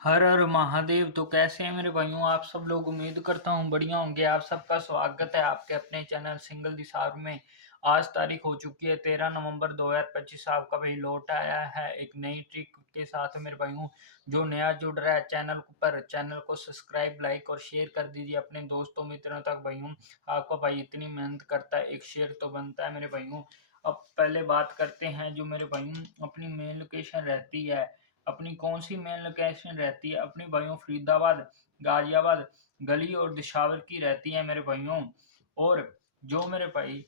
हर हर महादेव। तो कैसे हैं मेरे भाइयों आप सब लोग। उम्मीद करता हूँ बढ़िया होंगे। आप सबका स्वागत है आपके अपने चैनल सिंगल दिसार में। आज तारीख हो चुकी है 13 नवंबर 2025। आपका भाई लौट आया है एक नई ट्रिक के साथ मेरे भाइयों। जो नया जुड़ रहा है चैनल पर, चैनल को सब्सक्राइब लाइक और शेयर कर दीजिए अपने दोस्तों मित्रों तक भाइयों। आपका भाई इतनी मेहनत करता है, एक शेयर तो बनता है मेरे भाइयों। अब पहले बात करते हैं जो मेरे भाइयों अपनी मेन लोकेशन रहती है। अपनी कौन सी मेन लोकेशन रहती है अपनी भाइयों? फरीदाबाद, गाजियाबाद, गली और दिशावर की रहती है मेरे भाइयों। और जो मेरे भाई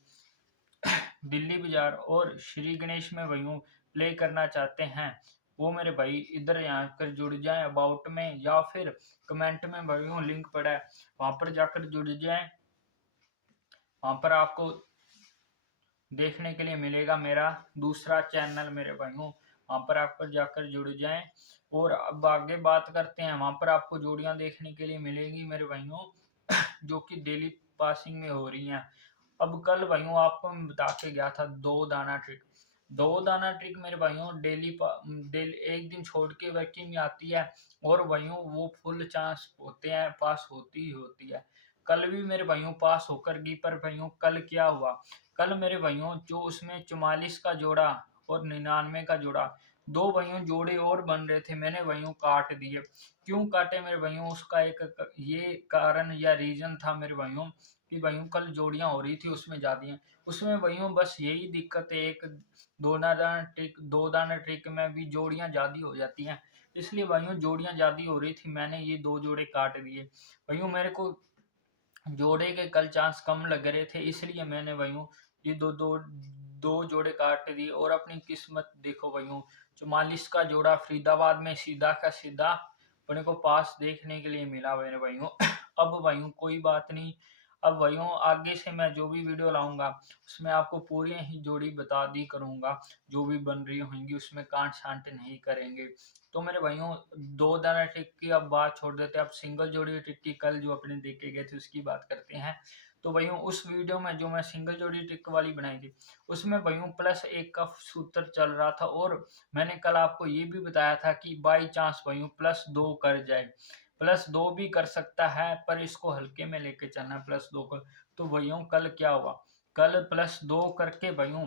दिल्ली बाजार और श्री गणेश में भाइयों प्ले करना चाहते हैं, वो मेरे भाई इधर यहाँ कर जुड़ जाएं अबाउट में, या फिर कमेंट में भाइयों लिंक पड़ा है, वहां पर जाकर जुड़ जाएं। वहां पर आपको देखने के लिए मिलेगा मेरा दूसरा चैनल मेरे भाइयों। वहां पर आप जाकर जुड़ जाएं। और अब आगे बात करते हैं, वहां पर आपको जोड़ियां देखने के लिए मिलेंगी मेरे भाइयों जो कि डेली पासिंग में हो रही हैं। अब कल भाइयों आपको मैं बता के गया था दो दाना ट्रिक। दो दाना ट्रिक मेरे भाइयों डेली एक दिन छोड़ के वर्किंग में आती है, और भाइयों वो फुल चांस होते हैं, पास होती ही होती है। कल भी मेरे भाइयों पास होकर गई, पर भाइयों कल क्या हुआ? कल मेरे भाइयों जो उसमें 44 का जोड़ा और 99 का जोड़ा, दो भाइयों जोड़े और बन रहे थे, मैंने भाइयों काट दिए। क्यों काटे मेरे भाइयों? उसका एक ये कारण या रीजन था मेरे भाइयों कि भाइयों कल जोड़ियां हो रही थी उसमें ज्यादा। उसमें भाइयों बस यही दिक्कत है, एक दो दाना ट्रिक में भी जोड़ियां ज्यादा हो जाती हैं। इसलिए भाइयों जोड़ियां ज्यादा हो रही थी, मैंने ये दो जोड़े काट दिए। भाइयों मेरे को जोड़े के कल चांस कम लग रहे थे, इसलिए मैंने भाइयों ये दो जोड़े काट दिए। और अपनी किस्मत देखो भाइयों, 44 का जोड़ा फरीदाबाद में सीधा का सीधा अपने को पास देखने के लिए मिला मेरे भाइयों। अब भाइयों कोई बात नहीं। अब भाइयों आगे से मैं जो भी वीडियो लाऊंगा उसमें आपको पूरी ही जोड़ी बता दी करूंगा। जो भी बन रही होंगी उसमें कांट छांट नहीं करेंगे। तो मेरे भाइयों दो दाना ट्रिक की अब बात छोड़ देते हैं, अब सिंगल जोड़ी ट्रिक की कल जो अपने देखे गए थे उसकी बात करते हैं। तो भाइयों उस वीडियो में जो मैं सिंगल जोड़ी ट्रिक वाली बनाई थी, उसमें भाइयों +1 का सूत्र चल रहा था, और मैंने कल आपको ये भी बताया था कि बाई चांस भाइयों +2 कर जाए। +2 भी कर सकता है, पर इसको हल्के में लेके चलना है +2 को। तो भाइयों कल क्या हुआ? कल +2 करके भाइयों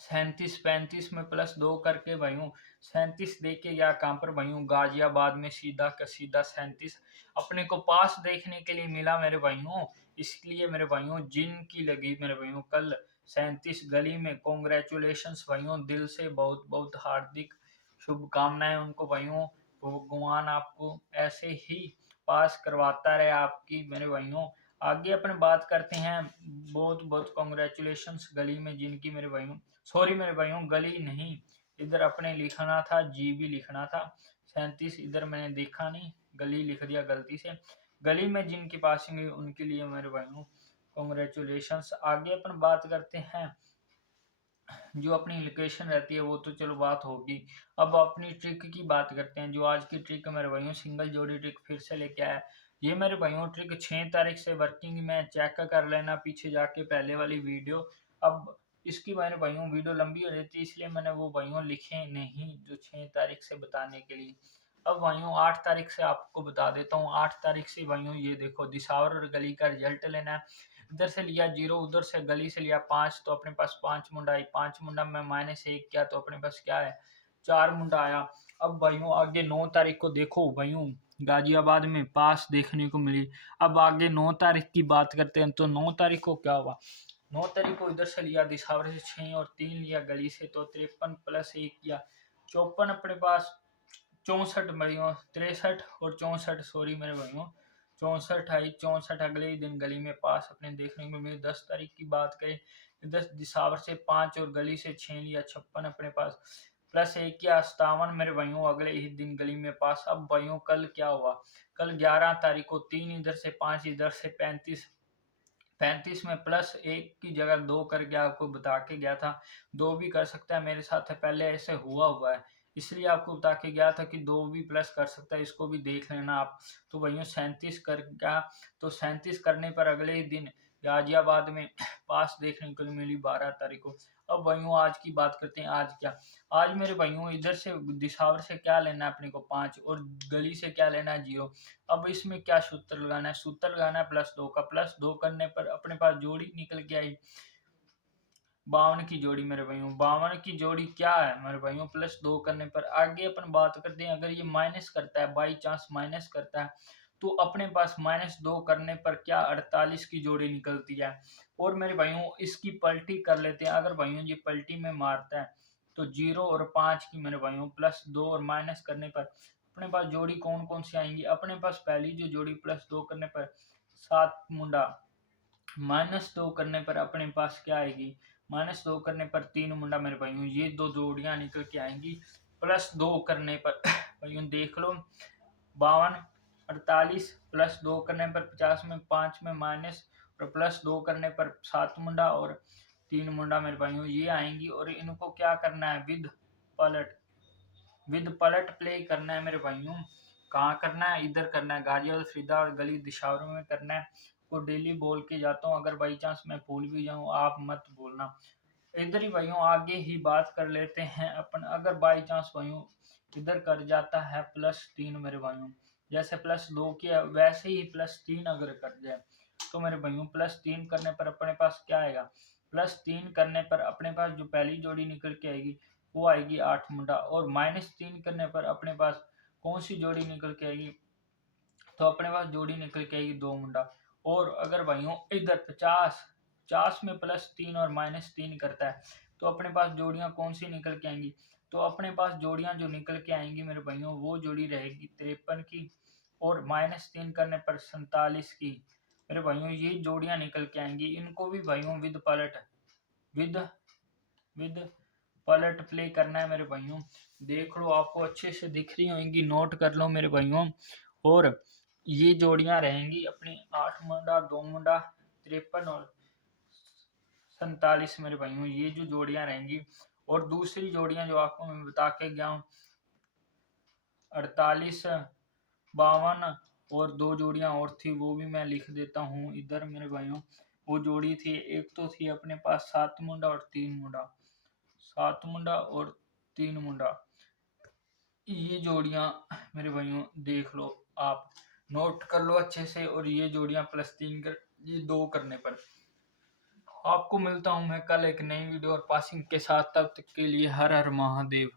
37-35 में +2 करके भाइयों 37 दे के गया कहाँ पर भाइयों? गाजियाबाद में सीधा का सीधा 37 अपने को पास देखने के लिए मिला मेरे भाइयों। इसलिए मेरे भाइयों जिन की लगी मेरे भाइयों कल 37 गली में। कॉन्ग्रेचुलेशंस भाइयों, दिल से बहुत बहुत हार्दिक शुभकामनाएं उनको भाइयों। भगवान आपको ऐसे ही पास करवाता रहे आपकी मेरे भाइयों। आगे अपन बात करते हैं, बहुत बहुत कॉन्ग्रेचुलेशंस गली में जिनकी मेरे भाइयों। सॉरी मेरे भाइयों, गली नहीं, इधर अपने लिखना था, जीबी लिखना था। 37 इधर मैंने देखा नहीं, गली लिख दिया गलती से। गली में जिनकी पासिंग हुई उनके लिए मेरे भाइयों कॉन्ग्रेचुलेशंस। आगे अपन बात करते हैं जो अपनी लोकेशन रहती है, वो तो चलो बात होगी। अब अपनी ट्रिक की बात करते हैं। जो आज की ट्रिक मेरे भाइयों सिंगल जोड़ी ट्रिक फिर से लेके आया। ये मेरे भाइयों ट्रिक 6 तारीख से वर्किंग में, चेक कर लेना पीछे जाके पहले वाली वीडियो। अब इसकी मेरे भाइयों वीडियो लंबी हो जाती है, इसलिए मैंने वो भाइयों लिखे नहीं जो 6 तारीख से बताने के लिए। अब भाइयों 8 तारीख से आपको बता देता हूँ। 8 तारीख से भाइयों ये देखो दिसावर और गली का रिजल्ट लेना है। इधर से लिया 0, उधर से गली से लिया 5, तो अपने पास 5 मुंडा आई। 5 मुंडा में -1 किया तो अपने पास क्या है? 4 मुंडा आया। अब भाइयों आगे 9 तारीख को देखो भाइयों गाजियाबाद में पास देखने को मिली। अब आगे 9 तारीख की बात करते हैं, तो 9 तारीख को क्या हुआ? 9 तारीख को इधर से लिया दिसावर से 6 और 3 लिया गली से, तो 53 +1 किया 54 अपने पास। 64 भाइयों 63 और 64, सॉरी मेरे भाइयों 64 आई। 64 अगले ही दिन गली में पास अपने देखने को मिले। 10 तारीख की बात करें, 10 दिसंबर से 5 और गली से 6 लिया 56 अपने पास। +1 किया 57 मेरे भाइयों अगले ही दिन गली में पास। अब भाइयों कल क्या हुआ? कल 11 तारीख को 3 इधर से 5 इधर से 35, 35 में +1 की जगह 2 करके आपको बता के गया था। 2 भी कर सकता है, मेरे साथ पहले ऐसे हुआ है, इसलिए आपको बता के गया था कि 2 भी प्लस कर सकता है, इसको भी देख लेना आप। तो भैया 37 कर गया, तो 37 करने पर अगले ही दिन गाजियाबाद में पास देखने को मिली 12 तारीख को। अब भाइयों आज की बात करते हैं, आज क्या, आज मेरे भाइयों इधर से दिशावर से क्या लेना है अपने को 5 और गली से क्या लेना है 0। अब इसमें क्या सूत्र लगाना है, सूत्र लगाना है +2 का। +2 करने पर अपने पास जोड़ी निकल के आई 52 की जोड़ी मेरे भाइयों। 52 की जोड़ी क्या है मेरे भाइयों, +2 करने पर। आगे अपन बात करते हैं, अगर ये माइनस करता है, बाई चांस माइनस करता है, तो अपने पास -2 करने पर क्या 48 की जोड़ी निकलती है। और मेरे भाइयों इसकी पलटी कर लेते हैं, अगर भाइयों ये पलटी में मारता है तो 0 और 5 की मेरे भाइयों +2 और माइनस करने पर अपने पास जोड़ी कौन कौन सी आएंगी। अपने पास पहली जो जोड़ी +2 करने पर 7 मुंडा, -2 करने पर अपने पास क्या आएगी, -2 करने पर 3 मुंडा मेरे भाइयों, ये दो जोड़ियां निकल के आएंगी। +2 करने पर भाइयों देख लो 52 48 +2 करने पर 50 में 5 में माइनस और +2 करने पर 7 मुंडा और 3 मुंडा मेरे भाइयों ये आएंगी। और इनको क्या करना है, पलट विद पलट प्ले करना है मेरे भाइयों। कहाँ करना है, इधर करना है, गाजिया फरीदा और गली दिशावर में करना है। और डेली बोल के जाता हूँ, अगर बाई चांस मैं भूल भी जाऊँ आप मत बोलना। इधर ही भाइयों आगे ही बात कर लेते हैं अपन, अगर बाई चांस भाइयों इधर कर जाता है +3 मेरे भाइयों, जैसे +2 किया वैसे ही +3 अगर कर जाए तो मेरे भाइयों +3 करने पर अपने पास क्या आएगा, +3 करने पर अपने पास जो पहली जोड़ी निकल के आएगी वो आएगी 8 मुंडा। और -3 करने पर अपने पास कौन सी जोड़ी निकल के आएगी, तो अपने पास जोड़ी निकल के आएगी 2 मुंडा। और अगर भाइयों इधर 50 में +3 और -3 करता है तो अपने पास जोड़ियां कौन सी निकल के आएंगी, तो अपने पास जोड़ियां जो निकल के आएंगी मेरे भाइयों वो जोड़ी रहेगी 53 की और -3 करने पर 47 की मेरे भाइयों, ये जोड़ियां निकल के आएंगी। इनको भी भाइयों विद विद पलट प्ले करना है मेरे भाइयों। देख लो आपको अच्छे से दिख रही होंगी, नोट कर लो मेरे भाइयों। और ये जोड़ियां रहेंगी अपनी 8 मुंडा 2 मुंडा 53 और 47 मेरे भाइयों, ये जो जोड़ियां रहेंगी। और दूसरी जोड़ियां जो आपको मैं बता के गया हूँ 48 52 और 2 जोड़ियां और थी वो भी मैं लिख देता हूँ इधर मेरे भाइयों। वो जोड़ी थी, एक तो थी अपने पास 7 मुंडा और 3 मुंडा, 7 मुंडा और 3 मुंडा। ये जोड़ियां मेरे भाइयों देख लो आप, नोट कर लो अच्छे से। और ये जोड़ियां +3 कर, ये 2 करने पर आपको मिलता हूं मैं कल एक नई वीडियो और पासिंग के साथ। तब तक के लिए हर हर महादेव।